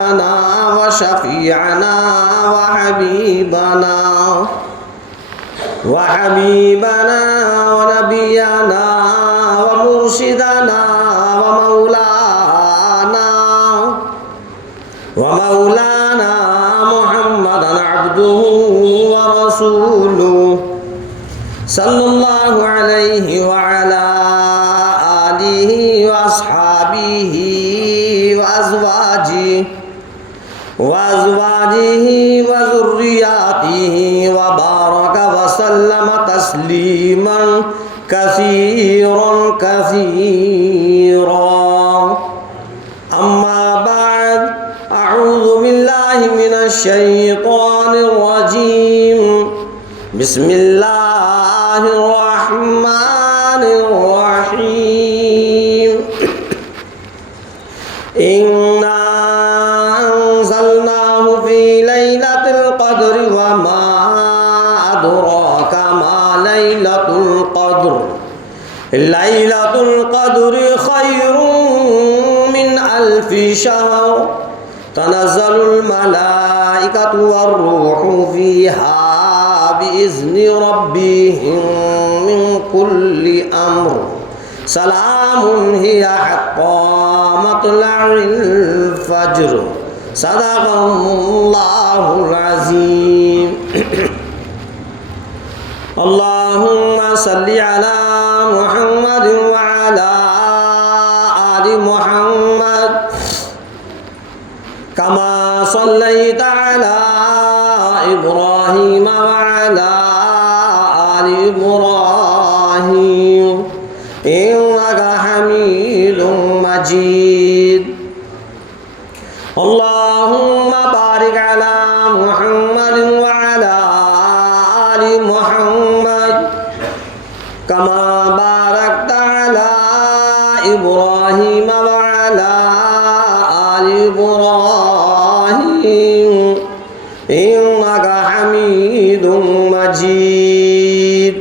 وشفيعنا وحبيبنا ونبينا ومرشدنا ومولانا محمدا عبده ورسوله صلى الله عليه وعلى آله وأصحابه وأزواجه وذرياته وبارك وسلم تسليما كثيرا أما بعد أعوذ بالله من الشيطان الرجيم بسم الله الرحمن الرحيم إنا أنزلناه في ليلة القدر وما أدراك ما ليلة القدر ليلة القدر خير من 1000 شهر تنزل الملائكة والروح فيها بإذن ربهم من كل أمر سلام هي حتى مطلع الفجر صدق الله العظيم اللهم صل على محمد وعلى آل محمد كما صليت على إبراهيم وعلى آل إبراهيم إنك حميد مجيد اللهم بارك على محمد وعلى آل محمد كما باركت على إبراهيم وعلى آل إبراهيم إنك حميد مجيد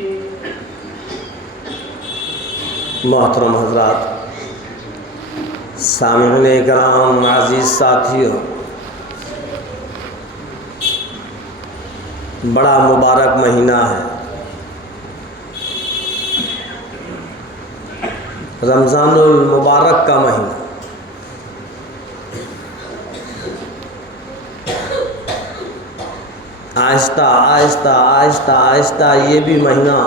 محترم حضرات، سامعین کرام، عزیز ساتھیوں، بڑا مبارک مہینہ ہے رمضان المبارک کا مہینہ۔ آہستہ آہستہ آہستہ آہستہ یہ بھی مہینہ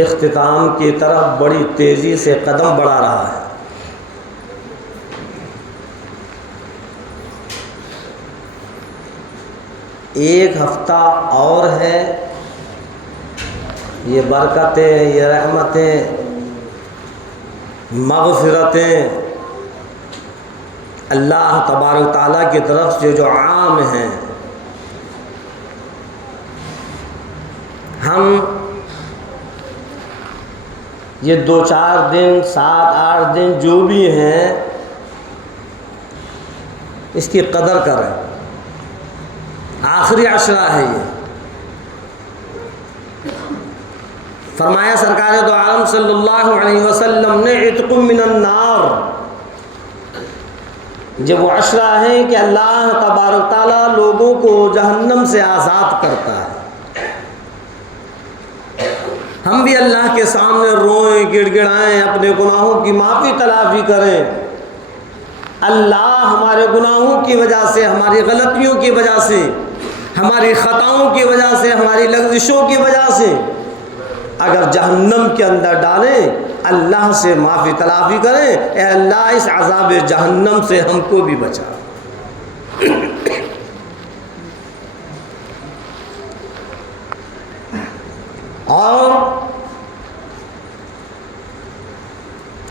اختتام کی طرف بڑی تیزی سے قدم بڑھا رہا ہے۔ ایک ہفتہ اور ہے، یہ برکتیں، یہ رحمتیں، مغفرتیں اللہ تبارک تعالیٰ کی طرف سے جو عام ہیں، ہم یہ 2-4 دن 7-8 دن جو بھی ہیں اس کی قدر کریں۔ آخری عشرہ ہے یہ۔ فرمایا سرکار دو عالم صلی اللہ علیہ وسلم نے عتق من النار، جب وہ عشرہ ہے کہ اللہ تبارک تعالیٰ لوگوں کو جہنم سے آزاد کرتا ہے۔ ہم بھی اللہ کے سامنے روئیں، گڑ گڑائیں، اپنے گناہوں کی معافی تلافی کریں۔ اللہ ہمارے گناہوں کی وجہ سے، ہماری غلطیوں کی وجہ سے، ہماری خطاؤں کی وجہ سے، ہماری لغزشوں کی وجہ سے اگر جہنم کے اندر ڈالیں، اللہ سے معافی تلافی کریں، اے اللہ اس عذاب جہنم سے ہم کو بھی بچا۔ اور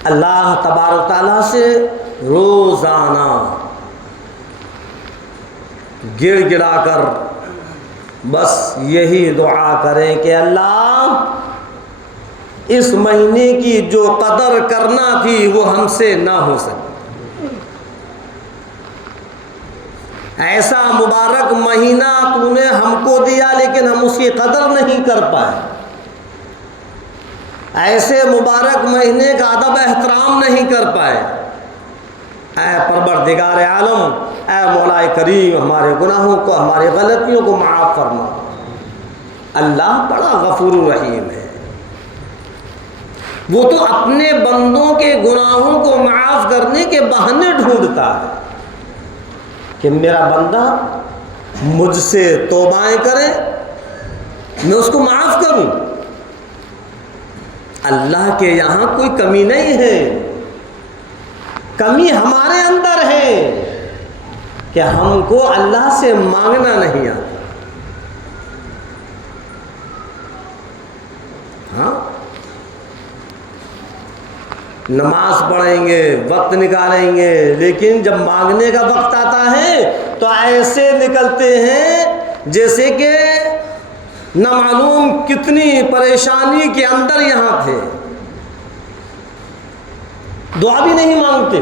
اللہ تبارک تعالیٰ سے روزانہ گڑ گڑا کر بس یہی دعا کریں کہ اللہ اس مہینے کی جو قدر کرنا تھی وہ ہم سے نہ ہو سکی۔ ایسا مبارک مہینہ تو نے ہم کو دیا لیکن ہم اس کی قدر نہیں کر پائے، ایسے مبارک مہینے کا ادب احترام نہیں کر پائے، اے پروردگار عالم، اے مولا کریم، ہمارے گناہوں کو، ہمارے غلطیوں کو معاف فرما۔ اللہ بڑا غفور رحیم ہے، وہ تو اپنے بندوں کے گناہوں کو معاف کرنے کے بہانے ڈھونڈتا ہے کہ میرا بندہ مجھ سے توبائیں کرے، میں اس کو معاف کروں۔ اللہ کے یہاں کوئی کمی نہیں ہے، کمی ہمارے اندر ہے کہ ہم کو اللہ سے مانگنا نہیں آتا۔ ہاں، نماز پڑھیں گے، وقت نکالیں گے، لیکن جب مانگنے کا وقت آتا ہے تو ایسے نکلتے ہیں جیسے کہ نہ معلوم کتنی پریشانی کے اندر یہاں تھے، دعا بھی نہیں مانگتے۔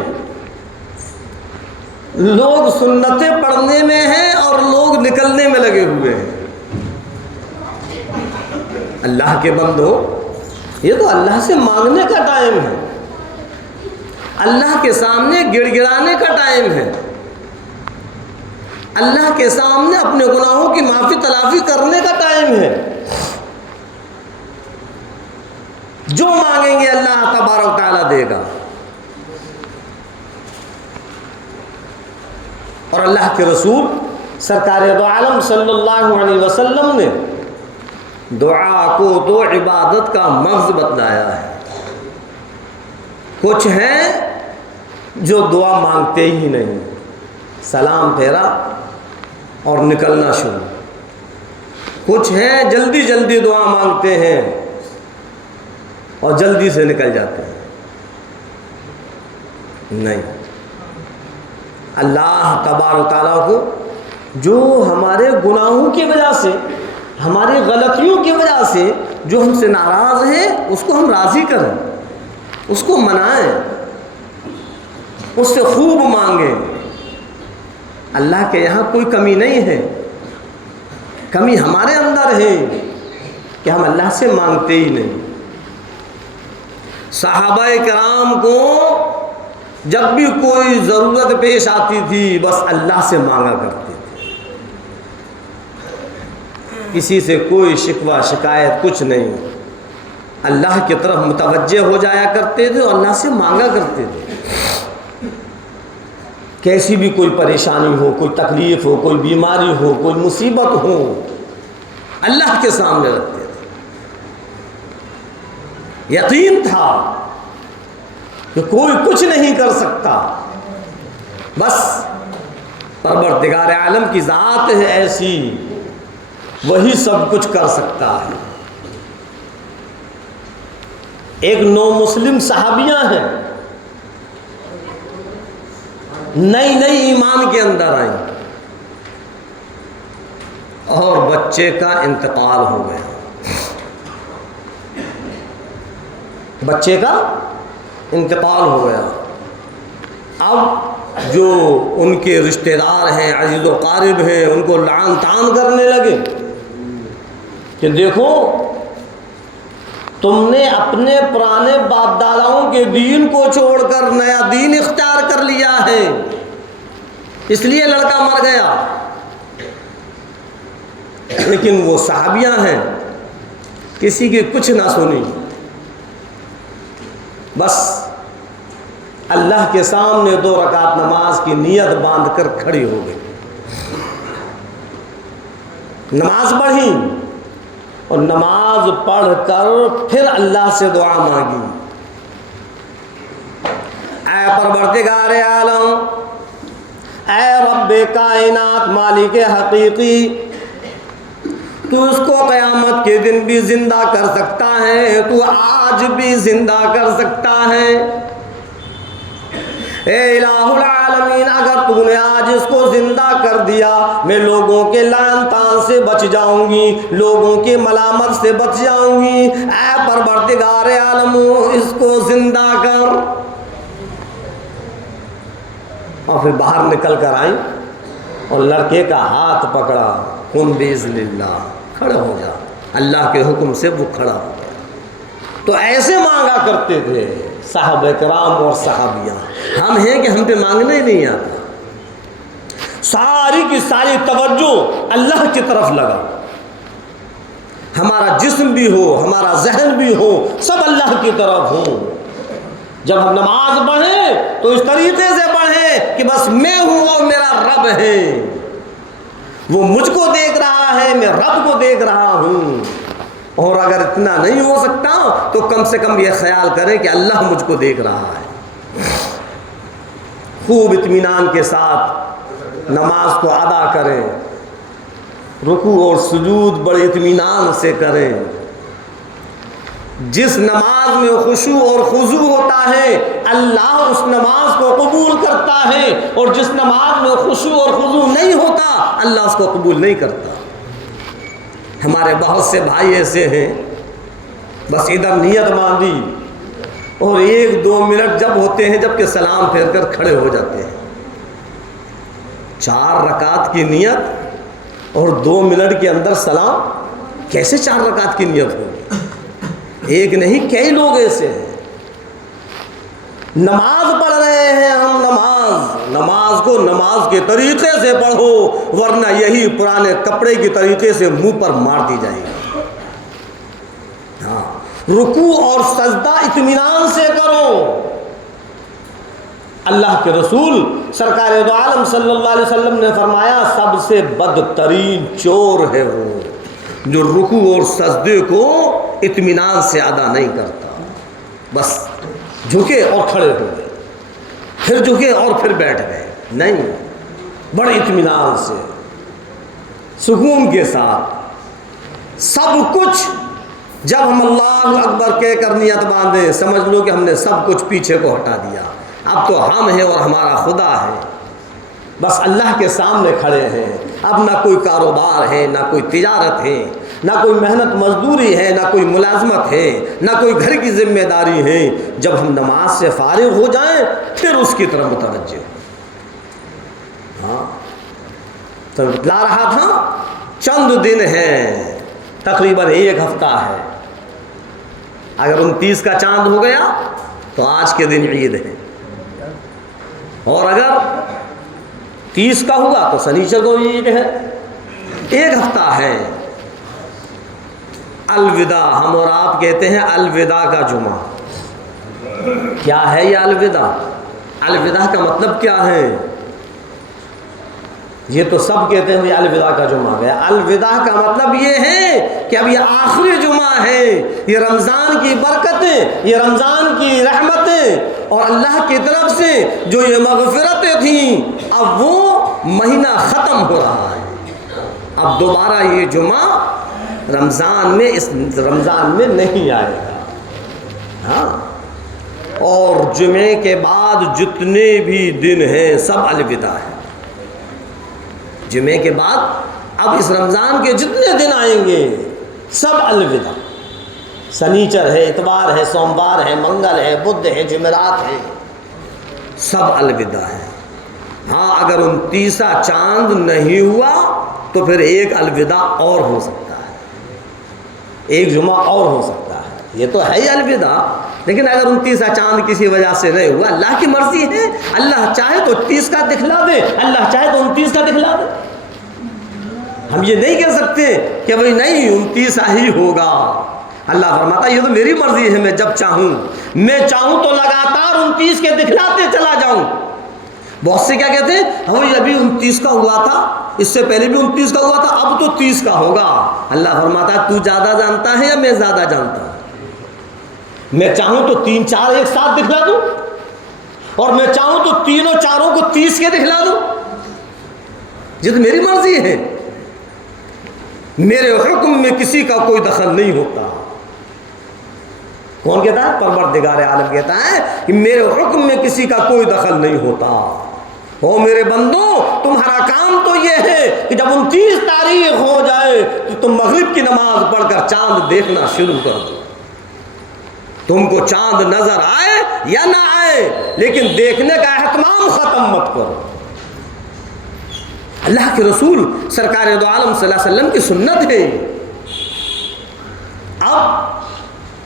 لوگ سنتیں پڑھنے میں ہیں اور لوگ نکلنے میں لگے ہوئے ہیں۔ اللہ کے بندو، یہ تو اللہ سے مانگنے کا ٹائم ہے، اللہ کے سامنے گڑ گڑانے کا ٹائم ہے، اللہ کے سامنے اپنے گناہوں کی معافی تلافی کرنے کا ٹائم ہے۔ جو مانگیں گے اللہ تبارک و تعالیٰ دے گا۔ اور اللہ کے رسول سرکار دو عالم صلی اللہ علیہ وسلم نے دعا کو تو عبادت کا مغز بتلایا ہے۔ کچھ ہیں جو دعا مانگتے ہی نہیں، سلام پھیرا اور نکلنا شروع۔ کچھ ہیں جلدی جلدی دعا مانگتے ہیں اور جلدی سے نکل جاتے ہیں۔ نہیں، اللہ تبارک و تعالیٰ کو جو ہمارے گناہوں کی وجہ سے، ہماری غلطیوں کی وجہ سے جو ہم سے ناراض ہیں، اس کو ہم راضی کریں، اس کو منائیں، اس سے خوب مانگیں۔ اللہ کے یہاں کوئی کمی نہیں ہے، کمی ہمارے اندر ہے کہ ہم اللہ سے مانگتے ہی نہیں۔ صحابہ کرام کو جب بھی کوئی ضرورت پیش آتی تھی بس اللہ سے مانگا کرتے تھے، کسی سے کوئی شکوہ شکایت کچھ نہیں، اللہ کی طرف متوجہ ہو جایا کرتے تھے اور اللہ سے مانگا کرتے تھے۔ کیسی بھی کوئی پریشانی ہو، کوئی تکلیف ہو، کوئی بیماری ہو، کوئی مصیبت ہو، اللہ کے سامنے رکھتے تھے۔ یقین تھا کہ کوئی کچھ نہیں کر سکتا، بس پروردگار عالم کی ذات ہے ایسی، وہی سب کچھ کر سکتا ہے۔ ایک نو مسلم صحابیاں ہیں، نئی نئی ایمان کے اندر آئیں اور بچے کا انتقال ہو گیا۔ بچے کا انتقال ہو گیا۔ اب جو ان کے رشتہ دار ہیں، عزیز و قارب ہیں، ان کو لعن طعن کرنے لگے کہ دیکھو تم نے اپنے پرانے باپ داداؤں کے دین کو چھوڑ کر نیا دین اختیار کر لیا ہے، اس لیے لڑکا مر گیا۔ لیکن وہ صحابیاں ہیں، کسی کی کچھ نہ سنی، بس اللہ کے سامنے 2 رکعت نماز کی نیت باندھ کر کھڑی ہو گئی، نماز پڑھی اور نماز پڑھ کر پھر اللہ سے دعا مانگی، اے پروردگار عالم، اے رب کائنات، مالک حقیقی، تو اس کو قیامت کے دن بھی زندہ کر سکتا ہے، تو آج بھی زندہ کر سکتا ہے۔ اے الہ العالمین، اگر تو نے آج اس کو زندہ کر دیا، میں لوگوں کے لعن طعن سے بچ جاؤں گی، لوگوں کے ملامت سے بچ جاؤں گی۔ اے پروردگار عالم، اس کو زندہ کر۔ اور پھر باہر نکل کر آئیں اور لڑکے کا ہاتھ پکڑا، قم باذن اللہ، کھڑا ہو جا، اللہ کے حکم سے وہ کھڑا ہو گیا۔ تو ایسے مانگا کرتے تھے صحابہ کرام اور صحابیاں. ہم ہیں کہ ہم پہ مانگنا ہی نہیں آتا. ساری کی ساری توجہ اللہ کی طرف لگا. ہمارا جسم بھی ہو, ہمارا ذہن بھی ہو, سب اللہ کی طرف ہو. جب ہم نماز پڑھیں تو اس طریقے سے پڑھیں کہ بس میں ہوں اور میرا رب ہے. وہ مجھ کو دیکھ رہا ہے, میں رب کو دیکھ رہا ہوں. اور اگر اتنا نہیں ہو سکتا تو کم سے کم یہ خیال کریں کہ اللہ مجھ کو دیکھ رہا ہے. خوب اطمینان کے ساتھ نماز کو ادا کریں. رکوع اور سجود بڑے اطمینان سے کریں. جس نماز میں خشوع اور خضوع ہوتا ہے اللہ اس نماز کو قبول کرتا ہے, اور جس نماز میں خشوع اور خضوع نہیں ہوتا اللہ اس کو قبول نہیں کرتا. ہمارے بہت سے بھائی ایسے ہیں بس ادھر نیت باندھی اور 1-2 منٹ جب ہوتے ہیں جب کہ سلام پھیر کر کھڑے ہو جاتے ہیں. 4 رکعت کی نیت اور 2 منٹ کے اندر سلام. کیسے 4 رکعت کی نیت ہوگی؟ ایک نہیں کئی لوگ ایسے ہیں. نماز پڑھ رہے ہیں ہم, نماز کو نماز کے طریقے سے پڑھو, ورنہ یہی پرانے کپڑے کی طریقے سے منہ پر مار دی جائے گی. ہاں, رکوع اور سجدہ اطمینان سے کرو. اللہ کے رسول سرکار دو عالم صلی اللہ علیہ وسلم نے فرمایا سب سے بدترین چور ہے وہ جو رکوع اور سجدے کو اطمینان سے ادا نہیں کرتا. بس جھکے اور کھڑے ہو گئے, پھر جھکے اور پھر بیٹھ گئے. نہیں, بڑے اطمینان سے سکون کے ساتھ سب کچھ. جب ہم اللہ اکبر کہہ کر نیت باندھیں سمجھ لو کہ ہم نے سب کچھ پیچھے کو ہٹا دیا. اب تو ہم ہیں اور ہمارا خدا ہے, بس اللہ کے سامنے کھڑے ہیں. اب نہ کوئی کاروبار ہے, نہ کوئی تجارت ہے, نہ کوئی محنت مزدوری ہے, نہ کوئی ملازمت ہے, نہ کوئی گھر کی ذمہ داری ہے. جب ہم نماز سے فارغ ہو جائیں پھر اس کی طرف متوجہ ہو. ہاں, تو بتلا رہا تھا چند دن ہیں, تقریباً 1 ہفتہ ہے. اگر 29 کا چاند ہو گیا تو آج کے دن عید ہے, اور اگر 30 کا ہوا تو سنیچر کو عید ہے. 1 ہفتہ ہے. الوداع, ہم اور آپ کہتے ہیں الوداع کا جمعہ. کیا ہے یہ الوداع؟ الوداع کا مطلب کیا ہے؟ یہ تو سب کہتے ہیں الوداع کا جمعہ گیا. الوداع کا مطلب یہ ہے کہ اب یہ آخری جمعہ ہے. یہ رمضان کی برکتیں, یہ رمضان کی رحمتیں اور اللہ کی طرف سے جو یہ مغفرتیں تھیں اب وہ مہینہ ختم ہو رہا ہے. اب دوبارہ یہ جمعہ رمضان میں نہیں آئے گا. ہاں, اور جمعے کے بعد جتنے بھی دن ہیں سب الوداع ہیں. جمعے کے بعد اب اس رمضان کے جتنے دن آئیں گے سب الوداع. سنیچر ہے, اتوار ہے, سوموار ہے, منگل ہے, بدھ ہے, جمعرات ہے, سب الوداع ہے. ہاں, اگر 29واں چاند نہیں ہوا تو پھر ایک الوداع اور ہو سکتا ہے, ایک جمعہ اور ہو سکتا ہے. یہ تو ہے ہی الوداع. لیکن اگر 29واں چاند کسی وجہ سے نہیں ہوا, اللہ کی مرضی ہے. اللہ چاہے تو 30 کا دکھلا دے, اللہ چاہے تو 29 کا دکھلا دے. ہم یہ نہیں کہہ سکتے کہ بھئی نہیں 29 ہی ہوگا. اللہ فرماتا یہ تو میری مرضی ہے, میں جب چاہوں, میں چاہوں تو لگاتار 29 کے دکھلاتے چلا جاؤں. بہت سے کیا کہتے ہیں ہمیں ابھی 29 کا ہوا تھا, اس سے پہلے بھی 29 کا ہوا تھا, اب تو 30 کا ہوگا. اللہ فرماتا تو زیادہ جانتا ہے یا میں زیادہ جانتا ہوں؟ میں چاہوں تو 3-4 ایک ساتھ دکھلا دوں, اور میں چاہوں تو تینوں چاروں کو 30 کے دکھلا دوں. یہ تو میری مرضی ہے. میرے حکم میں کسی کا کوئی دخل نہیں ہوتا. کون کہتا ہے؟ پروردگار عالم کہتا ہے کہ میرے حکم میں کسی کا کوئی دخل نہیں ہوتا. او میرے بندوں, تمہارا کام تو یہ ہے کہ جب 29 تاریخ ہو جائے تو تم مغرب کی نماز پڑھ کر چاند دیکھنا شروع کر دو. تم کو چاند نظر آئے یا نہ آئے, لیکن دیکھنے کا اہتمام ختم مت کرو. اللہ کے رسول سرکار دو عالم صلی اللہ علیہ وسلم کی سنت ہے. اب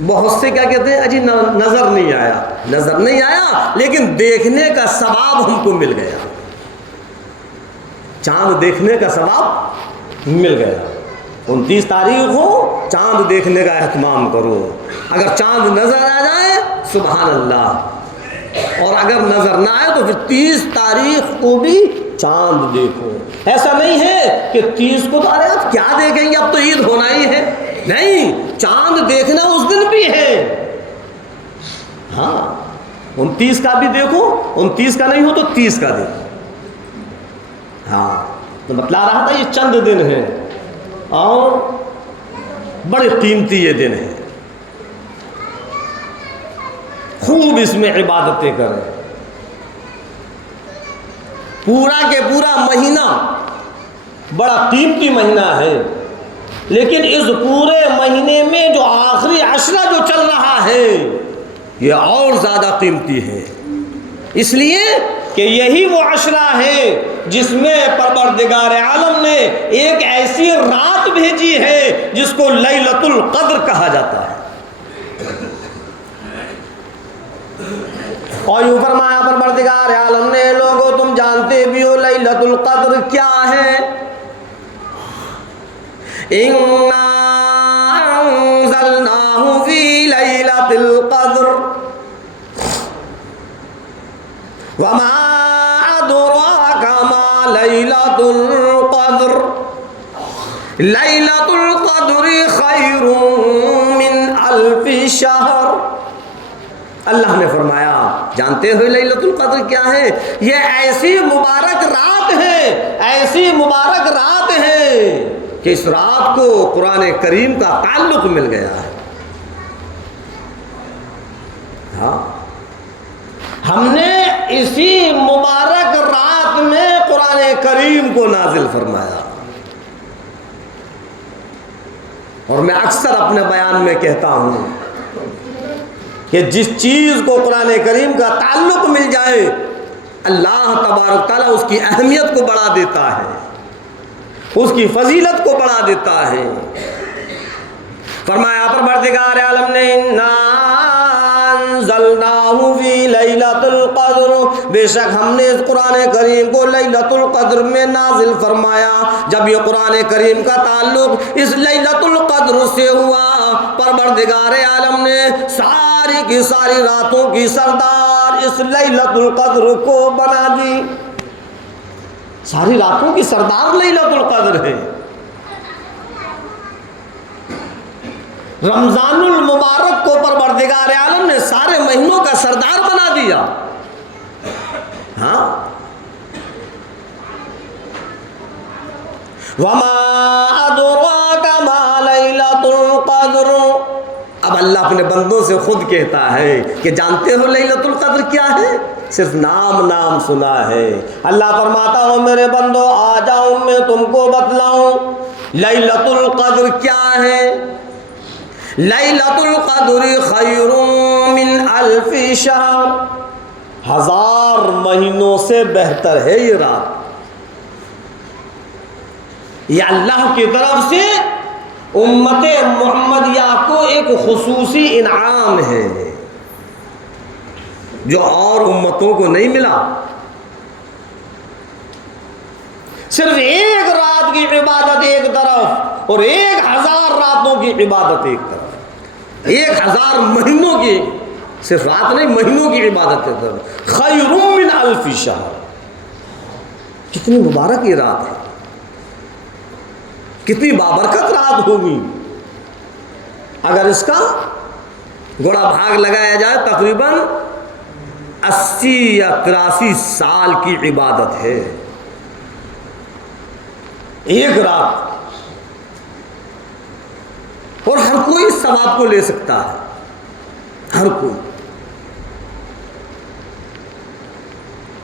بہت سے کیا کہتے ہیں اجی نظر نہیں آیا, نظر نہیں آیا لیکن دیکھنے کا ثواب ہم کو مل گیا، چاند دیکھنے کا ثواب مل گیا۔ 29 تاریخ ہو، چاند دیکھنے کا اہتمام کرو، اگر چاند نظر آ جائے سبحان اللہ، اور اگر نظر نہ آئے تو پھر 30 تاریخ کو بھی چاند دیکھو۔ ایسا نہیں ہے کہ 30 کو تو ارے آپ کیا دیکھیں گے، اب تو عید ہونا ہی ہے، نہیں، چاند دیکھنا اس دن بھی ہے۔ ہاں 29 کا بھی دیکھو، 29 کا نہیں ہو تو 30 کا دیکھو۔ ہاں تو بتلا رہا تھا یہ چند دن ہیں اور بڑے قیمتی یہ دن ہیں، خوب اس میں عبادتیں کریں۔ پورا کے پورا مہینہ بڑا قیمتی مہینہ ہے، لیکن اس پورے مہینے میں جو آخری عشرہ جو چل رہا ہے یہ اور زیادہ قیمتی ہے، اس لیے کہ یہی وہ عشرہ ہے جس میں پروردگار عالم نے ایک ایسی رات بھیجی ہے جس کو لیلۃ القدر کہا جاتا ہے۔ اور یوں فرمایا پروردگار عالم نے، لوگوں تم جانتے بھی ہو لیلۃ القدر کیا ہے؟ اِنَّا أَنزَلْنَاهُ فِي لَيْلَةِ الْقَدْرِ وَمَا أَدْرَاكَ مَا لَيْلَةُ الْقَدْرِ لَيْلَةُ الْقَدْرِ خَيْرٌ مِّنْ أَلْفِ شَهْرٍ۔ اللہ نے فرمایا جانتے ہو لیلۃ القدر کیا ہے؟ یہ ایسی مبارک رات ہے، ایسی مبارک رات ہے کہ اس رات کو قرآن کریم کا تعلق مل گیا ہے۔ ہاں ہم نے اسی مبارک رات میں قرآن کریم کو نازل فرمایا، اور میں اکثر اپنے بیان میں کہتا ہوں کہ جس چیز کو قرآن کریم کا تعلق مل جائے اللہ تبارک تعالیٰ اس کی اہمیت کو بڑھا دیتا ہے، اس کی فضیلت کو بڑھا دیتا ہے۔ فرمایا پروردگار عالم نے اِنَّا أَنزَلْنَاهُ فِي لَيْلَةِ الْقَدْرِ، بے شک ہم نے اس قرآن کریم کو لیلۃ القدر میں نازل فرمایا۔ جب یہ قرآن کریم کا تعلق اس لیلۃ القدر سے ہوا، پروردگار عالم نے ساری کی ساری راتوں کی سردار اس لیلۃ القدر کو بنا دی۔ ساری راتوں کی سردار لیلۃ القدر ہے۔ رمضان المبارک کو پروردگار عالم نے سارے مہینوں کا سردار بنا دیا۔ ہاں وَمَا أَدْرَاكَ مَا لَيْلَةُ الْقَدْرِ، اب اللہ اپنے بندوں سے خود کہتا ہے کہ جانتے ہو لیلۃ القدر کیا ہے؟ صرف نام سنا ہے۔ اللہ فرماتا ہو میرے بندو آ جاؤ میں تم کو بتلاؤں لیلۃ القدر کیا ہے۔ لیلۃ القدر خیر من الف شہر، 1000 مہینوں سے بہتر ہے یہ رات۔ یہ اللہ کی طرف سے امت محمدیہ کو ایک خصوصی انعام ہے جو اور امتوں کو نہیں ملا۔ صرف ایک رات کی عبادت ایک طرف اور 1000 راتوں کی عبادت ایک طرف، 1000 مہینوں کی، صرف رات نہیں مہینوں کی عبادت ایک طرف۔ خیر من الف شہر، کتنی مبارک یہ رات ہے، کتنی بابرکت رات ہوگی۔ اگر اس کا گوڑا بھاگ لگایا جائے تقریباً 80 یا 83 سال کی عبادت ہے ایک رات، اور ہر کوئی اس ثواب کو لے سکتا ہے، ہر کوئی۔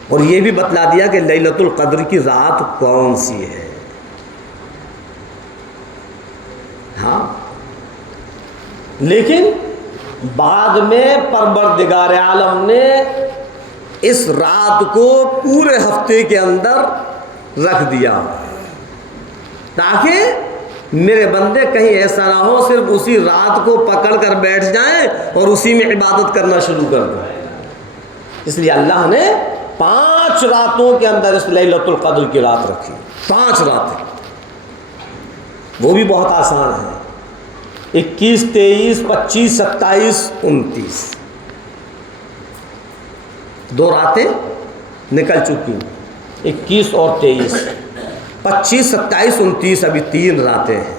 اور یہ بھی بتلا دیا کہ لیلۃ القدر کی رات کون سی ہے۔ ہاں لیکن بعد میں پروردگار عالم نے اس رات کو پورے ہفتے کے اندر رکھ دیا تاکہ میرے بندے کہیں ایسا نہ ہو صرف اسی رات کو پکڑ کر بیٹھ جائیں اور اسی میں عبادت کرنا شروع کر دیں۔ اس لیے اللہ نے 5 راتوں کے اندر اس لیلۃ القدر کی رات رکھی. 5 راتیں، وہ بھی بہت آسان ہے. 21 23 25 27 29 2 راتیں نکل چکی. 21 اور 23 25 27 29 ابھی 3 راتیں ہیں.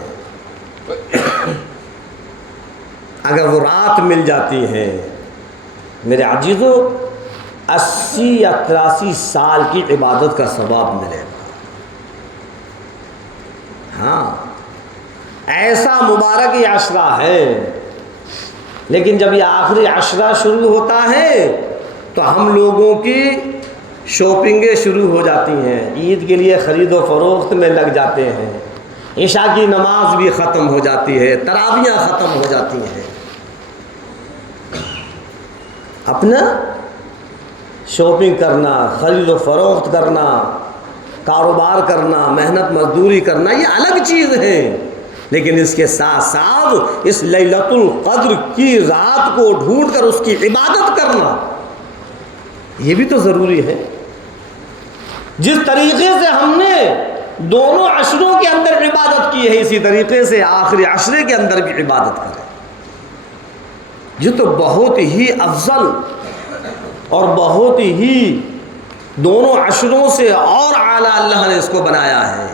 اگر وہ رات مل جاتی ہے میرے عزیزو، 80 یا 83 سال کی عبادت کا ثواب ملے گا. ہاں ایسا مبارک یہ عشرہ ہے. لیکن جب یہ آخری عشرہ شروع ہوتا ہے تو ہم لوگوں کی شاپنگیں شروع ہو جاتی ہیں، عید کے لیے خرید و فروخت میں لگ جاتے ہیں، عشاء کی نماز بھی ختم ہو جاتی ہے، تراویحیں ختم ہو جاتی ہیں. اپنا شاپنگ کرنا، خرید و فروخت کرنا، کاروبار کرنا، محنت مزدوری کرنا یہ الگ چیز ہے، لیکن اس کے ساتھ ساتھ اس لیلۃ القدر کی رات کو ڈھونڈ کر اس کی عبادت کرنا یہ بھی تو ضروری ہے. جس طریقے سے ہم نے دونوں عشروں کے اندر عبادت کی ہے، اسی طریقے سے آخری عشرے کے اندر بھی عبادت کریں. یہ تو بہت ہی افضل اور بہت ہی دونوں عشروں سے اور اعلیٰ اللہ نے اس کو بنایا ہے.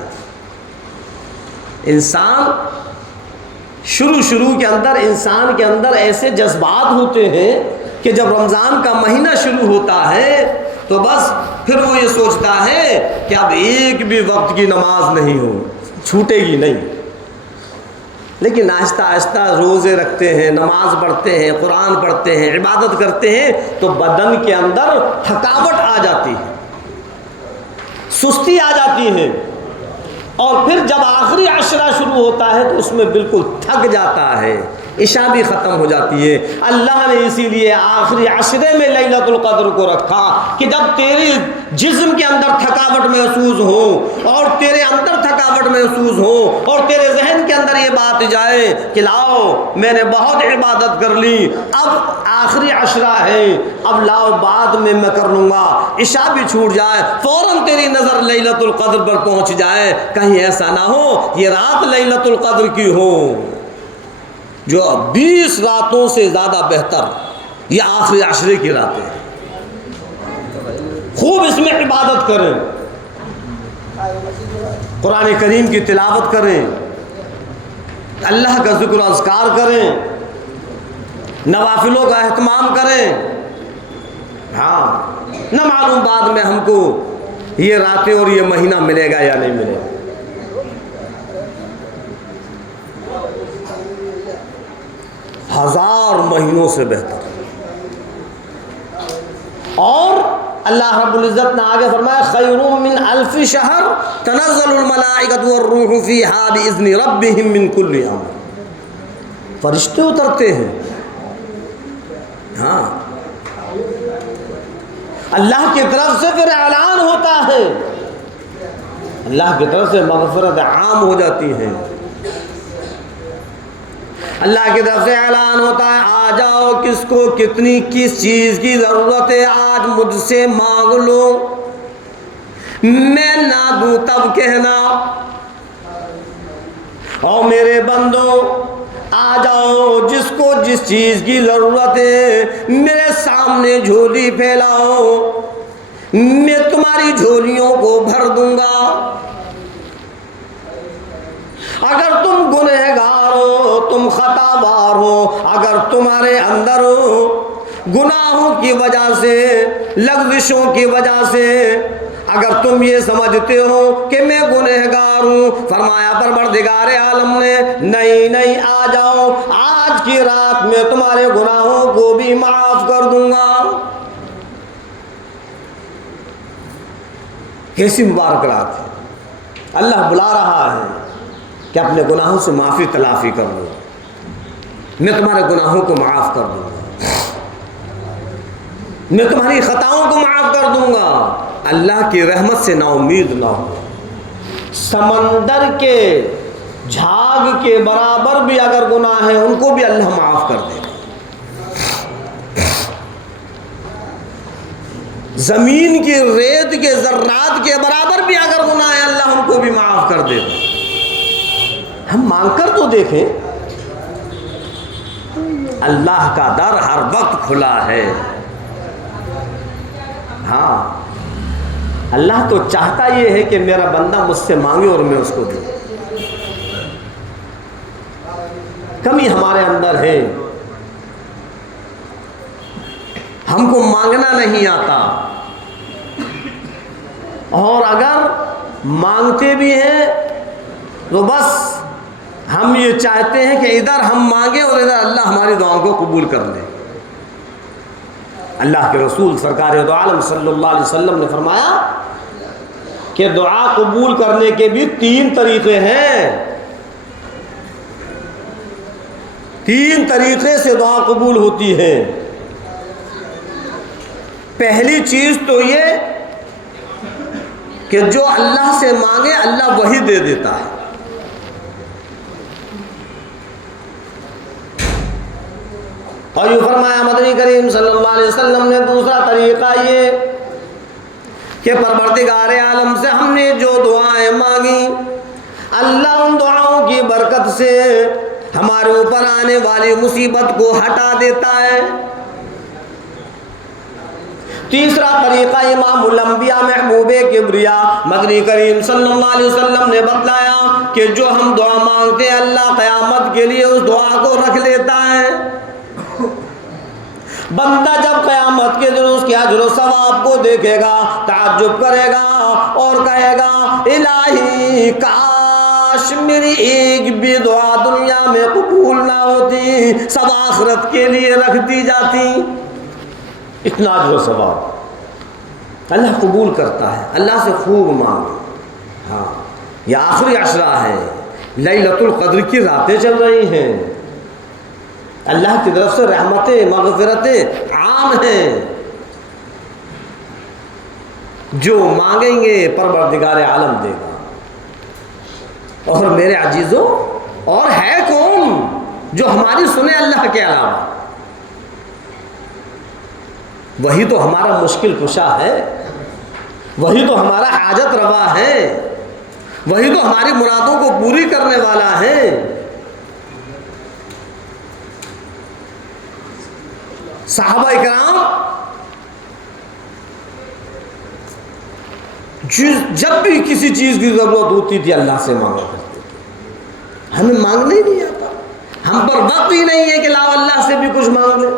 انسان شروع کے اندر انسان کے اندر ایسے جذبات ہوتے ہیں کہ جب رمضان کا مہینہ شروع ہوتا ہے تو بس پھر وہ یہ سوچتا ہے کہ اب ایک بھی وقت کی نماز نہیں ہو، چھوٹے گی نہیں. لیکن آہستہ آہستہ روزے رکھتے ہیں، نماز پڑھتے ہیں، قرآن پڑھتے ہیں، عبادت کرتے ہیں تو بدن کے اندر تھکاوٹ آ جاتی ہے، سستی آ جاتی ہے، اور پھر جب آخری عشرہ شروع ہوتا ہے تو اس میں بالکل تھک جاتا ہے، عشاء بھی ختم ہو جاتی ہے. اللہ نے اسی لیے آخری عشرے میں لیلۃ القدر کو رکھا کہ جب تیرے جسم کے اندر تھکاوٹ محسوس ہو اور تیرے اندر تھکاوٹ محسوس ہو اور تیرے ذہن کے اندر یہ بات جائے کہ لاؤ میں نے بہت عبادت کر لی، اب آخری عشرہ ہے، اب لاؤ بعد میں کر لوں گا، عشاء بھی چھوٹ جائے، فوراً تیری نظر لیلۃ القدر پر پہنچ جائے، کہیں ایسا نہ ہو یہ رات لیلۃ القدر کی ہو جو 20 راتوں سے زیادہ بہتر یہ آخری عشرے کی راتیں ہیں. خوب اس میں عبادت کریں، قرآن کریم کی تلاوت کریں، اللہ کا ذکر و اذکار کریں، نوافلوں کا اہتمام کریں. ہاں نہ معلوم بعد میں ہم کو یہ راتیں اور یہ مہینہ ملے گا یا نہیں ملے گا. ہزار مہینوں سے بہتر. اور اللہ رب العزت نے آگے فرمایا خیر من الف شہر تنزل الملائکۃ والروح فیہا باذن ربہم من کل امر. فرشتے اترتے ہیں، ہاں اللہ کی طرف سے پھر اعلان ہوتا ہے، اللہ کی طرف سے مغفرت عام ہو جاتی ہے، اللہ کی طرف سے اعلان ہوتا ہے آ جاؤ کس کو کتنی کس چیز کی ضرورت ہے آج مجھ سے مانگ لو، میں نہ دوں تب کہنا. او میرے بندو آ جاؤ جس کو جس چیز کی ضرورت ہے میرے سامنے جھولی پھیلاؤ، میں تمہاری جھولیوں کو بھر دوں گا. اگر تم گنہگار ہو، تم خطا بار ہو، اگر تمہارے اندر گناہوں کی وجہ سے، لغزشوں کی وجہ سے اگر تم یہ سمجھتے ہو کہ میں گنہگار ہوں، فرمایا پروردگار عالم نے نہیں آ جاؤ آج کی رات میں تمہارے گناہوں کو بھی معاف کر دوں گا. کیسی مبارک رات ہے، اللہ بلا رہا ہے کہ اپنے گناہوں سے معافی تلافی کر لو، میں تمہارے گناہوں کو معاف کر دوں گا، میں تمہاری خطاؤں کو معاف کر دوں گا. اللہ کی رحمت سے نا امید نہ ہو. سمندر کے جھاگ کے برابر بھی اگر گناہ ہے ان کو بھی اللہ معاف کر دے گا. زمین کی ریت کے ذرات کے برابر بھی اگر گناہ ہے اللہ ہم کو بھی معاف کر دے گا۔ ہم مانگ کر تو دیکھیں، اللہ کا در ہر وقت کھلا ہے۔ ہاں اللہ تو چاہتا یہ ہے کہ میرا بندہ مجھ سے مانگے اور میں اس کو دوں۔ کمی ہمارے اندر ہے، ہم کو مانگنا نہیں آتا، اور اگر مانگتے بھی ہیں تو بس ہم یہ چاہتے ہیں کہ ادھر ہم مانگیں اور ادھر اللہ ہماری دعاؤں کو قبول کر لے۔ اللہ کے رسول سرکار دو عالم صلی اللہ علیہ وسلم نے فرمایا کہ دعا قبول کرنے کے بھی 3 طریقے ہیں، 3 طریقے سے دعا قبول ہوتی ہے۔ پہلی چیز تو یہ کہ جو اللہ سے مانگے اللہ وہی دے دیتا ہے۔ اور یہ فرمایا مدنی کریم صلی اللہ علیہ وسلم نے دوسرا طریقہ یہ کہ پروردگار عالم سے ہم نے جو دعائیں مانگی اللہ ان دعاؤں کی برکت سے ہمارے اوپر آنے والی مصیبت کو ہٹا دیتا ہے۔ تیسرا طریقہ امام الانبیاء محبوب کبریا مدنی کریم صلی اللہ علیہ وسلم نے بتلایا کہ جو ہم دعا مانگتے ہیں اللہ قیامت کے لیے اس دعا کو رکھ لیتا ہے۔ بندہ جب قیامت کے دن اس کے اجر و ثواب کو دیکھے گا تعجب کرے گا اور کہے گا الہی کاش میری ایک بھی دعا دنیا میں قبول نہ ہوتی، سب آخرت کے لیے رکھ دی جاتی۔ اتنا اجر و ثواب اللہ قبول کرتا ہے۔ اللہ سے خوب مانگو۔ ہاں یہ آخری عشرہ ہے، لیلۃ القدر کی راتیں چل رہی ہیں، اللہ کی طرف سے رحمتیں مغفرتیں عام ہیں، جو مانگیں گے پروردگار عالم دے گا۔ اور میرے عزیزوں، اور ہے کون جو ہماری سنے اللہ کے علاوہ؟ وہی تو ہمارا مشکل کشا ہے، وہی تو ہمارا حاجت روا ہے، وہی تو ہماری مرادوں کو پوری کرنے والا ہے۔ صحابہ کرام جب بھی کسی چیز کی ضرورت ہوتی تھی اللہ سے مانگا کرتے تھے۔ ہمیں مانگنا ہی نہیں آتا، ہم پر وقت ہی نہیں ہے کہ لاؤ اللہ سے بھی کچھ مانگ لیں۔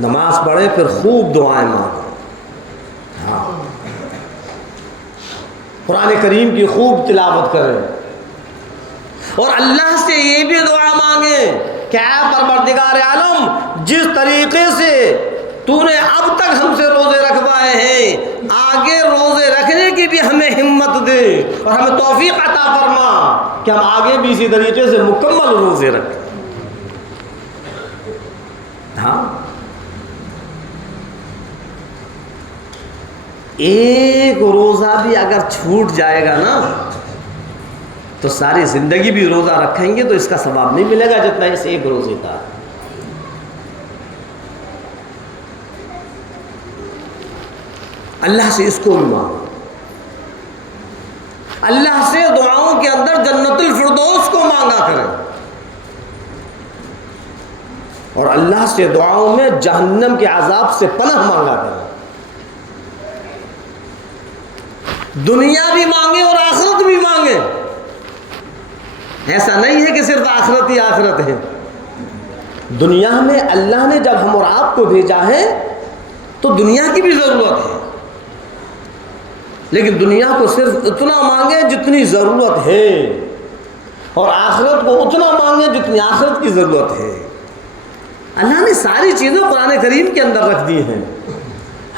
نماز پڑھے پھر خوب دعائیں مانگو۔ ہاں قرآن کریم کی خوب تلاوت کریں اور اللہ سے یہ بھی دعا مانگیں کہ اے پروردگار عالم جس طریقے سے تو نے اب تک ہم سے روزے رکھوائے ہیں آگے روزے رکھنے کی بھی ہمیں ہمت دے اور ہمیں توفیق عطا فرما کہ ہم آگے بھی اسی طریقے سے مکمل روزے رکھیں۔ ہاں ایک روزہ بھی اگر چھوٹ جائے گا نا تو ساری زندگی بھی روزہ رکھیں گے تو اس کا ثواب نہیں ملے گا جتنا اس ایک روزے کا۔ اللہ سے اس کو بھی مانگو، اللہ سے دعاؤں کے اندر جنت الفردوس کو مانگا کریں اور اللہ سے دعاؤں میں جہنم کے عذاب سے پناہ مانگا کریں۔ دنیا بھی مانگے اور آخرت بھی مانگے، ایسا نہیں ہے کہ صرف آخرت ہی آخرت ہے۔ دنیا میں اللہ نے جب ہم اور آپ کو بھیجا ہے تو دنیا کی بھی ضرورت ہے، لیکن دنیا کو صرف اتنا مانگے جتنی ضرورت ہے اور آخرت کو اتنا مانگے جتنی آخرت کی ضرورت ہے۔ اللہ نے ساری چیزیں قرآن کریم کے اندر رکھ دی ہیں،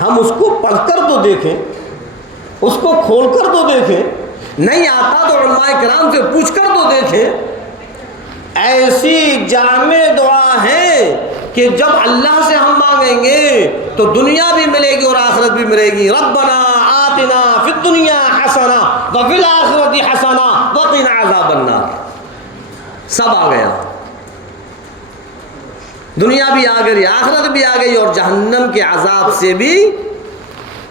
ہم اس کو پڑھ کر تو دیکھیں، اس کو کھول کر تو دیکھیں، نہیں آتا تو علماء کرام سے پوچھ کر تو دیکھیں۔ ایسی جامع دعا ہے کہ جب اللہ سے ہم مانگیں گے تو دنیا بھی ملے گی اور آخرت بھی ملے گی۔ ربنا آتنا فی الدنیا حسنہ وفی الآخرۃ حسنہ وقنا عذاب النار، سب آ گیا۔ دنیا بھی آ گئی، آخرت بھی آ گئی، اور جہنم کے عذاب سے بھی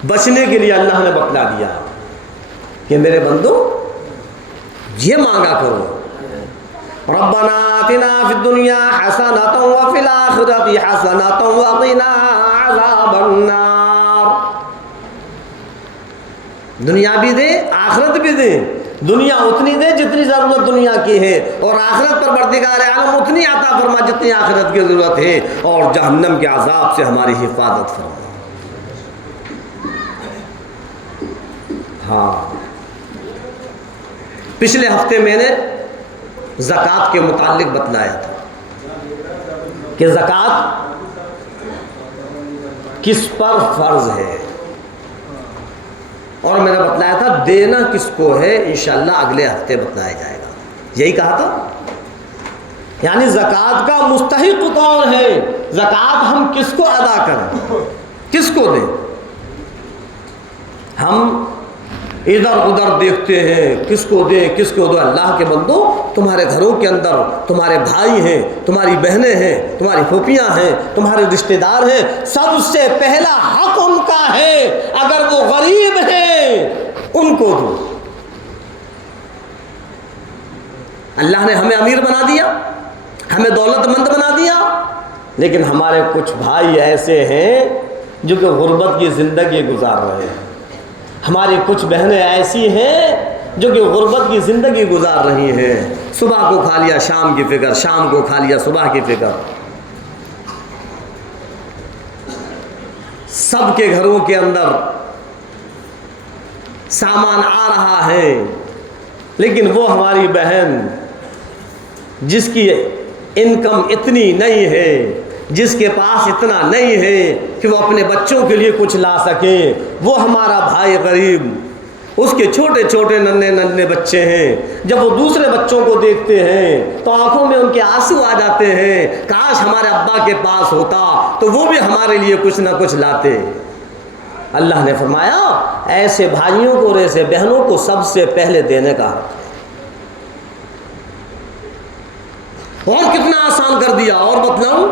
بچنے کے لیے اللہ نے بتلا دیا کہ میرے بندو یہ مانگا کرو، ربنا آتنا فی الدنیا حسنۃ وفی الآخرۃ حسنۃ وقنا عذاب النار۔ دنیا بھی دے، آخرت بھی دے، دنیا اتنی دے جتنی ضرورت دنیا کی ہے، اور آخرت پروردگار عالم اتنی عطا فرما جتنی آخرت کی ضرورت ہے، اور جہنم کے عذاب سے ہماری حفاظت فرما۔ ہاں، پچھلے ہفتے میں نے زکوٰۃ کے متعلق بتلایا تھا کہ زکوٰۃ کس پر فرض ہے، اور میں نے بتلایا تھا دینا کس کو ہے، انشاءاللہ اگلے ہفتے بتلایا جائے گا، یہی کہا تھا۔ یعنی زکوٰۃ کا مستحق کون ہے، زکوٰۃ ہم کس کو ادا کریں، کس کو دیں۔ ہم ادھر ادھر دیکھتے ہیں کس کو دیں کس کو دیں۔ اللہ کے بندو، تمہارے گھروں کے اندر تمہارے بھائی ہیں، تمہاری بہنیں ہیں، تمہاری پھوپھیاں ہیں، تمہارے رشتہ دار ہیں، سب سے پہلا حق ان کا ہے، اگر وہ غریب ہیں ان کو دو۔ اللہ نے ہمیں امیر بنا دیا، ہمیں دولت مند بنا دیا، لیکن ہمارے کچھ بھائی ایسے ہیں جو کہ غربت کی زندگی گزار رہے ہیں، ہماری کچھ بہنیں ایسی ہیں جو کہ غربت کی زندگی گزار رہی ہیں، صبح کو کھا لیا شام کی فکر، شام کو کھا لیا صبح کی فکر۔ سب کے گھروں کے اندر سامان آ رہا ہے، لیکن وہ ہماری بہن جس کی انکم اتنی نہیں ہے، جس کے پاس اتنا نہیں ہے کہ وہ اپنے بچوں کے لیے کچھ لا سکے، وہ ہمارا بھائی غریب، اس کے چھوٹے چھوٹے ننھے ننھے بچے ہیں، جب وہ دوسرے بچوں کو دیکھتے ہیں تو آنکھوں میں ان کے آنسو آ جاتے ہیں، کاش ہمارے ابا کے پاس ہوتا تو وہ بھی ہمارے لیے کچھ نہ کچھ لاتے۔ اللہ نے فرمایا ایسے بھائیوں کو اور ایسے بہنوں کو سب سے پہلے دینے کا حق ہے۔ اور کتنا آسان کر دیا، اور بتلاؤں،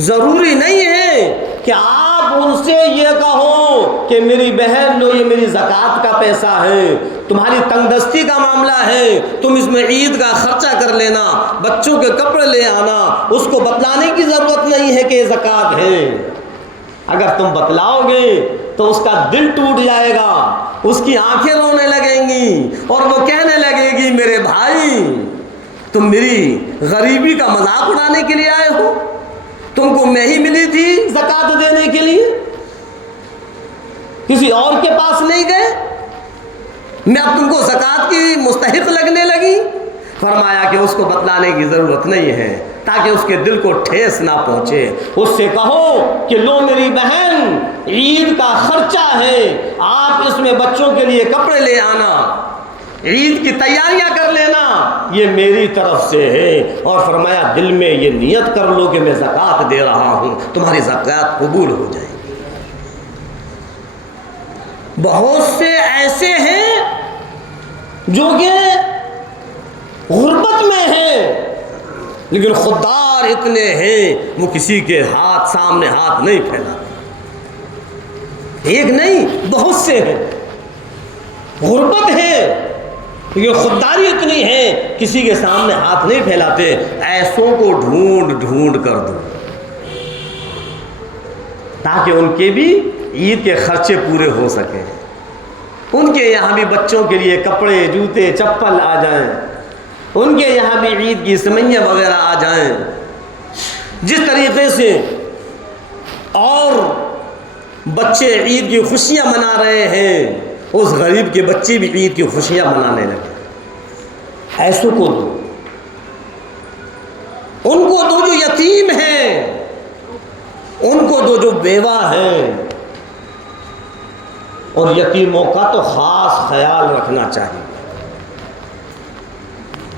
ضروری نہیں ہے کہ آپ ان سے یہ کہو کہ میری بہن لو یہ میری زکوٰۃ کا پیسہ ہے، تمہاری تنگ دستی کا معاملہ ہے، تم اس میں عید کا خرچہ کر لینا، بچوں کے کپڑے لے آنا، اس کو بتلانے کی ضرورت نہیں ہے کہ یہ زکوٰۃ ہے۔ اگر تم بتلاؤ گے تو اس کا دل ٹوٹ جائے گا، اس کی آنکھیں رونے لگیں گی، اور وہ کہنے لگے گی میرے بھائی تم میری غریبی کا مذاق اڑانے کے لیے آئے ہو، تم کو میں ہی ملی تھی زکوٰۃ دینے کے لیے، کسی اور کے پاس نہیں گئے، میں اب تم کو زکوٰۃ کی مستحق لگنے لگی۔ فرمایا کہ اس کو بتلانے کی ضرورت نہیں ہے تاکہ اس کے دل کو ٹھیس نہ پہنچے، اس سے کہو کہ لو میری بہن عید کا خرچہ ہے، آپ اس میں بچوں کے لیے کپڑے لے آنا، عید کی تیاریاں کر لینا، یہ میری طرف سے ہے، اور فرمایا دل میں یہ نیت کر لو کہ میں زکوٰۃ دے رہا ہوں، تمہاری زکوٰۃ قبول ہو جائے گی۔ بہت سے ایسے ہیں جو کہ غربت میں ہیں، لیکن خوددار اتنے ہیں وہ کسی کے ہاتھ سامنے ہاتھ نہیں پھیلاتے، ایک نہیں بہت سے ہیں، غربت ہے یہ خودداری اتنی ہے کسی کے سامنے ہاتھ نہیں پھیلاتے۔ ایسوں کو ڈھونڈ ڈھونڈ کر دو تاکہ ان کے بھی عید کے خرچے پورے ہو سکیں، ان کے یہاں بھی بچوں کے لیے کپڑے جوتے چپل آ جائیں، ان کے یہاں بھی عید کی سوئیاں وغیرہ آ جائیں۔ جس طریقے سے اور بچے عید کی خوشیاں منا رہے ہیں، اس غریب کے بچے بھی عید کی خوشیاں منانے لگے۔ ایسوں کو دو، ان کو دو جو یتیم ہیں، ان کو دو جو بیوہ ہیں، اور یتیموں کا تو خاص خیال رکھنا چاہیے۔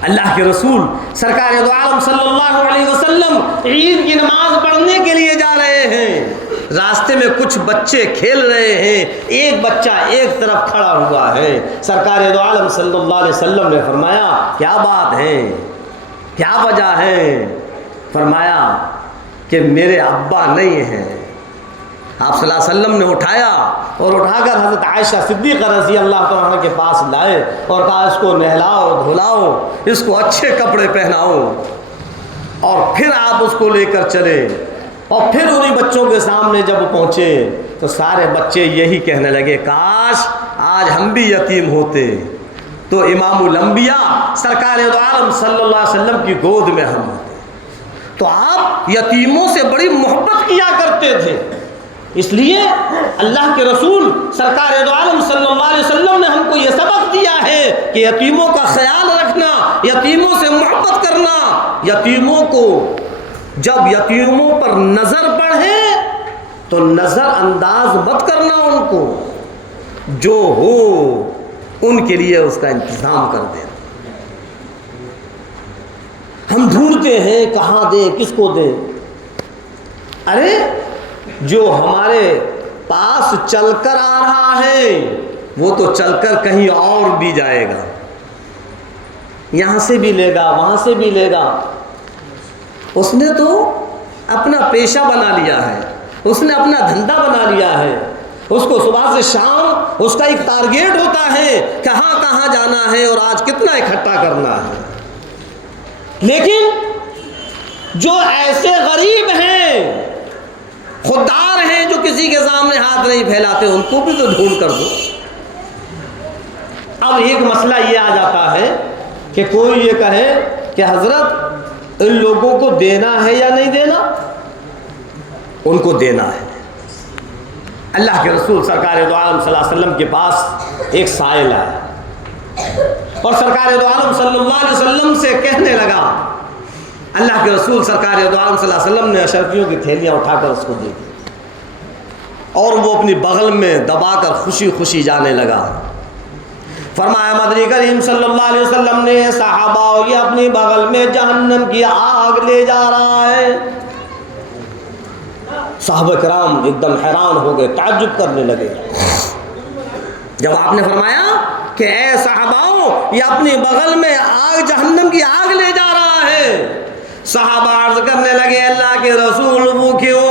اللہ کے رسول سرکار دو عالم صلی اللہ علیہ وسلم عید کی نماز پڑھنے کے لیے جا رہے ہیں، راستے میں کچھ بچے کھیل رہے ہیں، ایک بچہ ایک طرف کھڑا ہوا ہے، سرکار دو عالم صلی اللہ علیہ وسلم نے فرمایا کیا بات ہے، کیا وجہ ہے؟ فرمایا کہ میرے ابا نہیں ہیں. آپ صلی اللہ علیہ وسلم نے اٹھایا اور اٹھا کر حضرت عائشہ صدیقہ رضی اللہ تعالیٰ کے پاس لائے اور کہا اس کو نہلاؤ دھلاؤ، اس کو اچھے کپڑے پہناؤ، اور پھر آپ اس کو لے کر چلے. اور پھر انہی بچوں کے سامنے جب پہنچے تو سارے بچے یہی کہنے لگے کاش آج ہم بھی یتیم ہوتے تو امام الانبیاء سرکار دو عالم صلی اللہ علیہ وسلم کی گود میں ہم ہوتے. تو آپ یتیموں سے بڑی محبت کیا کرتے تھے. اس لیے اللہ کے رسول سرکار دو عالم صلی اللہ علیہ وسلم نے ہم کو یہ سبق دیا ہے کہ یتیموں کا خیال رکھنا، یتیموں سے محبت کرنا. یتیموں کو جب یتیموں پر نظر پڑے تو نظر انداز مت کرنا، ان کو جو ہو ان کے لیے اس کا انتظام کر دینا. ہم ڈھونڈتے ہیں کہاں دیں، کس کو دیں. ارے جو ہمارے پاس چل کر آ رہا ہے وہ تو چل کر کہیں اور بھی جائے گا، یہاں سے بھی لے گا وہاں سے بھی لے گا. اس نے تو اپنا پیشہ بنا لیا ہے، اس نے اپنا دھندا بنا لیا ہے. اس کو صبح سے شام اس کا ایک ٹارگیٹ ہوتا ہے کہاں کہاں جانا ہے اور آج کتنا اکٹھا کرنا ہے. لیکن جو ایسے غریب ہیں، خوددار ہیں، جو کسی کے سامنے ہاتھ نہیں پھیلاتے، ان کو بھی تو ڈھونڈ کر دو. اب ایک مسئلہ یہ آ جاتا ہے کہ کوئی یہ کہے کہ حضرت ان لوگوں کو دینا ہے یا نہیں دینا. ان کو دینا ہے. اللہ کے رسول سرکار دو عالم صلی اللہ علیہ وسلم کے پاس ایک سائل آیا اور سرکار دو عالم صلی اللہ علیہ وسلم سے کہنے لگا. اللہ کے رسول سرکار دو عالم صلی اللہ علیہ وسلم نے اشرفیوں کی تھیلیاں اٹھا کر اس کو دے دی اور وہ اپنی بغل میں دبا کر خوشی خوشی جانے لگا. فرمایا مدنی کریم صلی اللہ علیہ وسلم نے صحابہ یہ اپنی بغل میں جہنم کی آگ لے جا رہا ہے. صحابہ کرام ایک دم حیران ہو گئے، تعجب کرنے لگے. جب آپ نے فرمایا کہ اے صحاباؤ یہ اپنی بغل میں آگ، جہنم کی آگ لے جا رہا ہے، صحابہ عرض کرنے لگے اللہ کے رسول وہ کیوں؟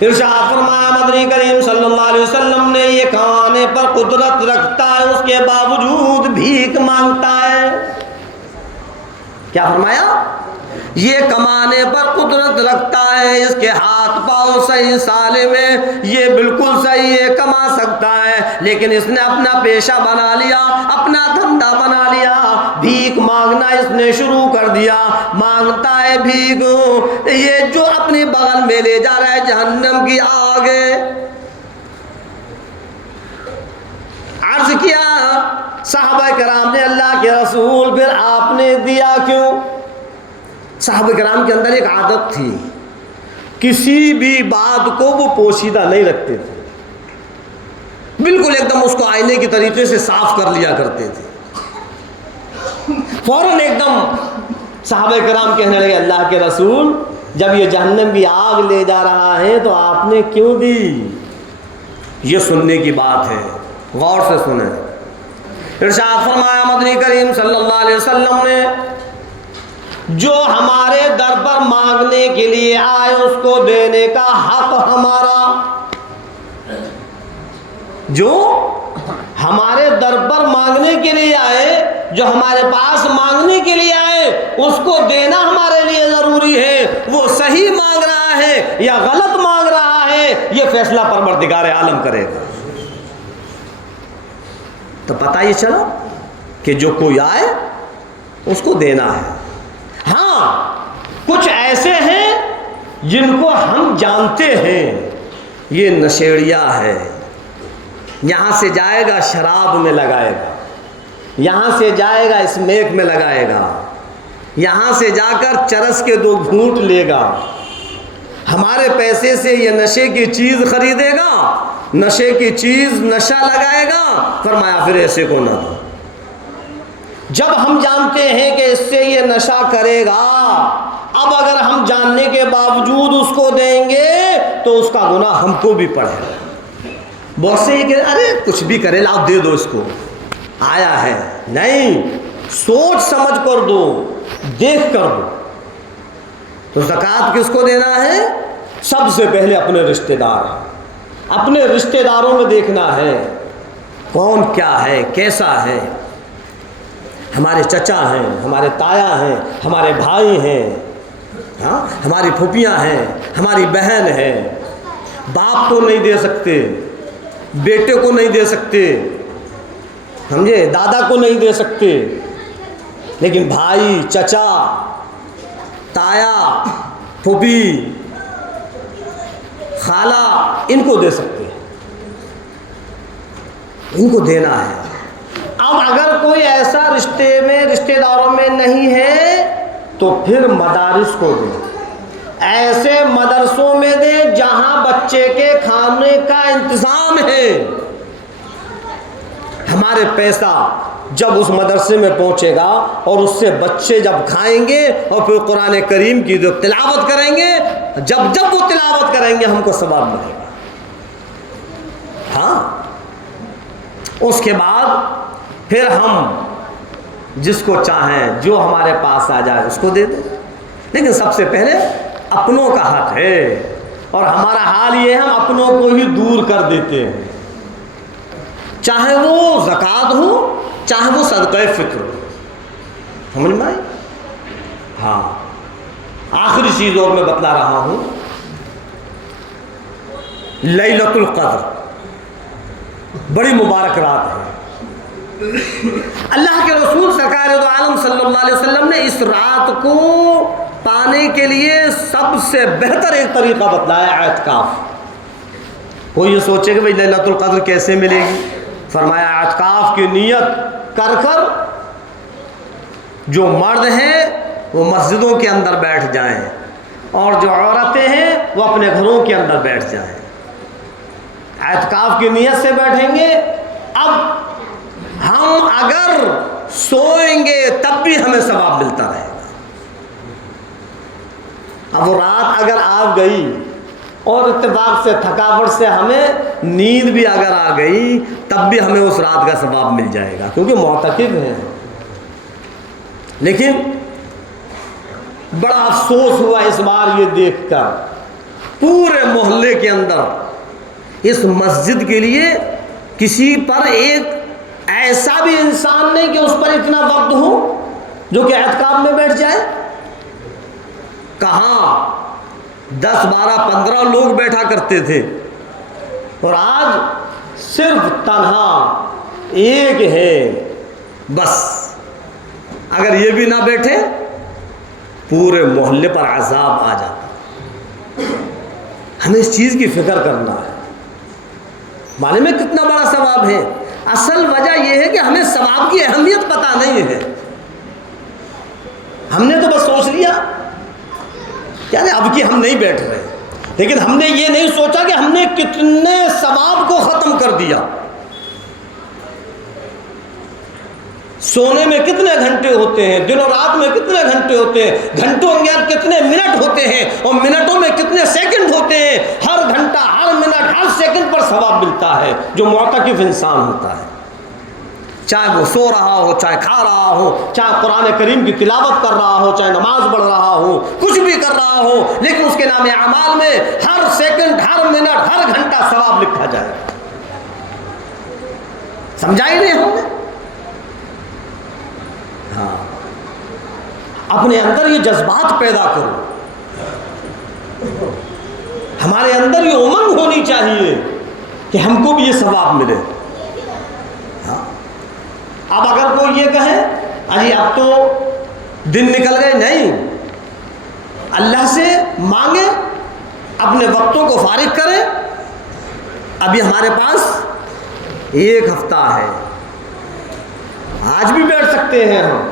ارشاد فرمایا مدنی کریم صلی اللہ علیہ وسلم نے یہ کھانے پر قدرت رکھتا ہے، اس کے باوجود بھیک مانگتا ہے. کیا فرمایا؟ یہ کمانے پر قدرت رکھتا ہے، اس کے ہاتھ پاؤں صحیح سالم ہے، یہ بالکل صحیح ہے، کما سکتا ہے، لیکن اس نے اپنا پیشہ بنا لیا، اپنا دھندا بنا لیا، بھیک مانگنا اس نے شروع کر دیا. مانگتا ہے بھیک، یہ جو اپنی بغل میں لے جا رہا ہے جہنم کی آگ. عرض کیا صحابہ کرام نے اللہ کے رسول پھر آپ نے دیا کیوں؟ صحابہ کرام کے اندر ایک عادت تھی، کسی بھی بات کو وہ پوشیدہ نہیں رکھتے تھے، بالکل ایک دم اس کو آئینے کی طریقے سے صاف کر لیا کرتے تھے. فوراً ایک دم صحابہ کرام کہنے لگے اللہ کے رسول جب یہ جہنم کی آگ لے جا رہا ہے تو آپ نے کیوں دی؟ یہ سننے کی بات ہے، غور سے سنیں. ارشاد فرمایا مدنی کریم صلی اللہ علیہ وسلم نے جو ہمارے در پر مانگنے کے لیے آئے اس کو دینے کا حق ہمارا. جو ہمارے در پر مانگنے کے لیے آئے، جو ہمارے پاس مانگنے کے لیے آئے، اس کو دینا ہمارے لیے ضروری ہے. وہ صحیح مانگ رہا ہے یا غلط مانگ رہا ہے یہ فیصلہ پروردگار عالم کرے گا. تو پتہ یہ چلا کہ جو کوئی آئے اس کو دینا ہے. ہاں کچھ ایسے ہیں جن کو ہم جانتے ہیں یہ نشیڑیا ہے، یہاں سے جائے گا شراب میں لگائے گا، یہاں سے جائے گا اسمیک میں لگائے گا، یہاں سے جا کر چرس کے 2 گھونٹ لے گا، ہمارے پیسے سے یہ نشے کی چیز خریدے گا، نشے کی چیز نشہ لگائے گا. فرمایا پھر ایسے کو نہ دو. جب ہم جانتے ہیں کہ اس سے یہ نشہ کرے گا، اب اگر ہم جاننے کے باوجود اس کو دیں گے تو اس کا گناہ ہم کو بھی پڑے گا. بہت سے یہ کہ ارے کچھ بھی کرے لاؤ دے دو اس کو، آیا ہے. نہیں، سوچ سمجھ کر دو، دیکھ کر دو. تو زکوٰۃ کس کو دینا ہے؟ سب سے پہلے اپنے رشتہ دار، اپنے رشتہ داروں میں دیکھنا ہے کون کیا ہے، کیسا ہے۔ ہمارے چچا ہیں، ہمارے تایا ہیں، ہمارے بھائی ہیں، ہاں ہماری پھوپھیاں ہیں، ہماری بہن ہے۔ باپ کو نہیں دے سکتے، بیٹے کو نہیں دے سکتے، سمجھے، دادا کو نہیں دے سکتے، لیکن بھائی، چچا، تایا، پھوپھی، خالہ، ان کو دے سکتے ہیں، ان کو دینا ہے۔ اب اگر کوئی ایسا رشتہ داروں میں نہیں ہے تو پھر مدارس کو دیں، ایسے مدرسوں میں دیں جہاں بچے کے کھانے کا انتظام ہے۔ ہمارے پیسہ جب اس مدرسے میں پہنچے گا اور اس سے بچے جب کھائیں گے اور پھر قرآن کریم کی جو تلاوت کریں گے، جب وہ تلاوت کریں گے ہم کو ثواب ملے گا۔ ہاں، اس کے بعد پھر ہم جس کو چاہیں، جو ہمارے پاس آ جائے اس کو دے دیں، لیکن سب سے پہلے اپنوں کا حق ہے۔ اور ہمارا حال یہ ہے، ہم اپنوں کو ہی دور کر دیتے ہیں، چاہے وہ زکوٰۃ ہو، چاہے وہ صدقہ فطر ہو۔ سمجھ میں آئی؟ ہاں، آخری چیز اور میں بتلا رہا ہوں، لیلۃ القدر بڑی مبارک رات ہے۔ اللہ کے رسول سرکار دو عالم صلی اللہ علیہ وسلم نے اس رات کو پانے کے لیے سب سے بہتر ایک طریقہ بتلایا، اعتکاف۔ کوئی یہ سوچے کہ بھئی لیلۃ القدر کیسے ملے گی؟ فرمایا اعتکاف کی نیت کر کر جو مرد ہیں وہ مسجدوں کے اندر بیٹھ جائیں اور جو عورتیں ہیں وہ اپنے گھروں کے اندر بیٹھ جائیں، اعتکاف کی نیت سے بیٹھیں گے۔ اب ہم اگر سوئیں گے تب بھی ہمیں ثواب ملتا رہے گا۔ اب وہ رات اگر آ گئی اور اتفاق سے تھکاوٹ سے ہمیں نیند بھی اگر آ گئی تب بھی ہمیں اس رات کا ثواب مل جائے گا، کیونکہ معتکف ہیں۔ لیکن بڑا افسوس ہوا اس بار یہ دیکھ کر، پورے محلے کے اندر اس مسجد کے لیے کسی پر ایک ایسا بھی انسان نہیں کہ اس پر اتنا وقت ہو جو کہ اعتکاف میں بیٹھ جائے۔ کہاں 10 12 15 لوگ بیٹھا کرتے تھے، اور آج صرف تنہا ایک ہے بس۔ اگر یہ بھی نہ بیٹھے پورے محلے پر عذاب آ جاتا۔ ہمیں اس چیز کی فکر کرنا ہے، معلوم ہے کتنا بڑا ثواب ہے۔ اصل وجہ یہ ہے کہ ہمیں ثواب کی اہمیت پتہ نہیں ہے۔ ہم نے تو بس سوچ لیا یعنی اب کی ہم نہیں بیٹھ رہے، لیکن ہم نے یہ نہیں سوچا کہ ہم نے کتنے ثواب کو ختم کر دیا۔ سونے میں کتنے گھنٹے ہوتے ہیں، دن اور رات میں کتنے گھنٹے ہوتے ہیں، گھنٹوں کے اندر کتنے منٹ ہوتے ہیں، اور منٹوں میں کتنے سیکنڈ ہوتے ہیں۔ ہر گھنٹہ، ہر منٹ، ہر سیکنڈ پر ثواب ملتا ہے جو معتکف انسان ہوتا ہے، چاہے وہ سو رہا ہو، چاہے کھا رہا ہو، چاہے قرآن کریم کی تلاوت کر رہا ہو، چاہے نماز پڑھ رہا ہو، کچھ بھی کر رہا ہو، لیکن اس کے نام اعمال میں ہر سیکنڈ، ہر منٹ، ہر گھنٹہ ثواب لکھا جائے۔ سمجھا ہی نہیں ہم نے؟ ہاں، اپنے اندر یہ جذبات پیدا کرو، ہمارے اندر یہ امنگ ہونی چاہیے کہ ہم کو بھی یہ ثواب ملے۔ ہاں، اب اگر کوئی یہ کہے اجی اب تو دن نکل گئے، نہیں، اللہ سے مانگے، اپنے وقتوں کو فارغ کریں۔ ابھی ہمارے پاس 1 ہفتہ ہے، آج بھی بیٹھ سکتے ہیں ہم۔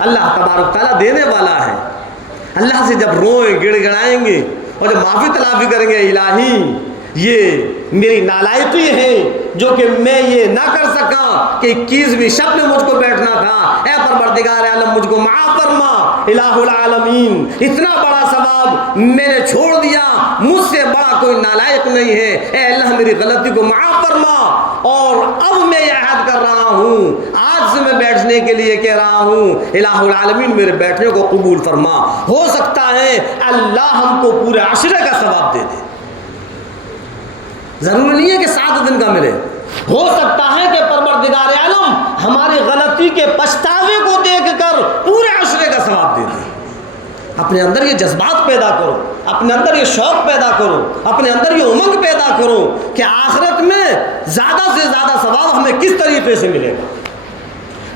اللہ تبارک تعالیٰ دینے والا ہے۔ اللہ سے جب روئیں، گڑ گڑائیں گے اور جب معافی تلافی کریں گے، الہی یہ میری نالائقی ہے جو کہ میں یہ نہ کر سکا کہ 21ویں شب میں مجھ کو بیٹھنا تھا، اے پروردگار عالم مجھ کو معاف فرما، الہ العالمین، اتنا بڑا ثواب میں نے چھوڑ دیا، مجھ سے بڑا کوئی نالائق نہیں ہے، اے اللہ میری غلطی کو معاف فرما، اور اب میں یہ عہد کر رہا ہوں آج سے میں بیٹھنا بیٹھنے کے لیے کہہ رہا ہوں، الہ العالمین میرے بیٹھنے کو قبول فرما۔ ہو سکتا ہے اللہ ہم کو پورے عشرے کا ثواب دے دے، ضروری نہیں ہے کہ 7 دن کا ملے، ہو سکتا ہے کہ پروردگار عالم ہماری غلطی کے پچھتاوے کو دیکھ کر پورے عشرے کا ثواب دے دے۔ اپنے اندر یہ جذبات پیدا کرو، اپنے اندر یہ شوق پیدا کرو، اپنے اندر یہ امنگ پیدا کرو کہ آخرت میں زیادہ سے زیادہ ثواب ہمیں کس طریقے سے ملے گا۔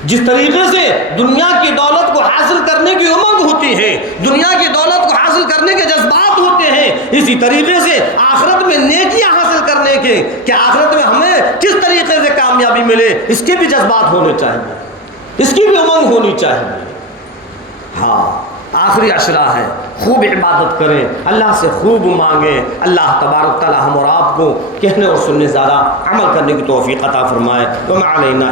جس طریقے سے دنیا کی دولت کو حاصل کرنے کی امنگ ہوتی ہے، دنیا کی دولت کو حاصل کرنے کے جذبات ہوتے ہیں، اسی طریقے سے آخرت میں نیکیاں حاصل کرنے کے کہ آخرت میں ہمیں کس طریقے سے کامیابی ملے، اس کے بھی جذبات ہونے چاہیے، اس کی بھی امنگ ہونی چاہیے۔ ہاں آخری عشرہ ہے، خوب عبادت کریں، اللہ سے خوب مانگیں، اللہ تبارک تعالی ہم اور آپ کو کہنے اور سننے زیادہ عمل کرنے کی توفیق عطا فرمائے۔ وما علینا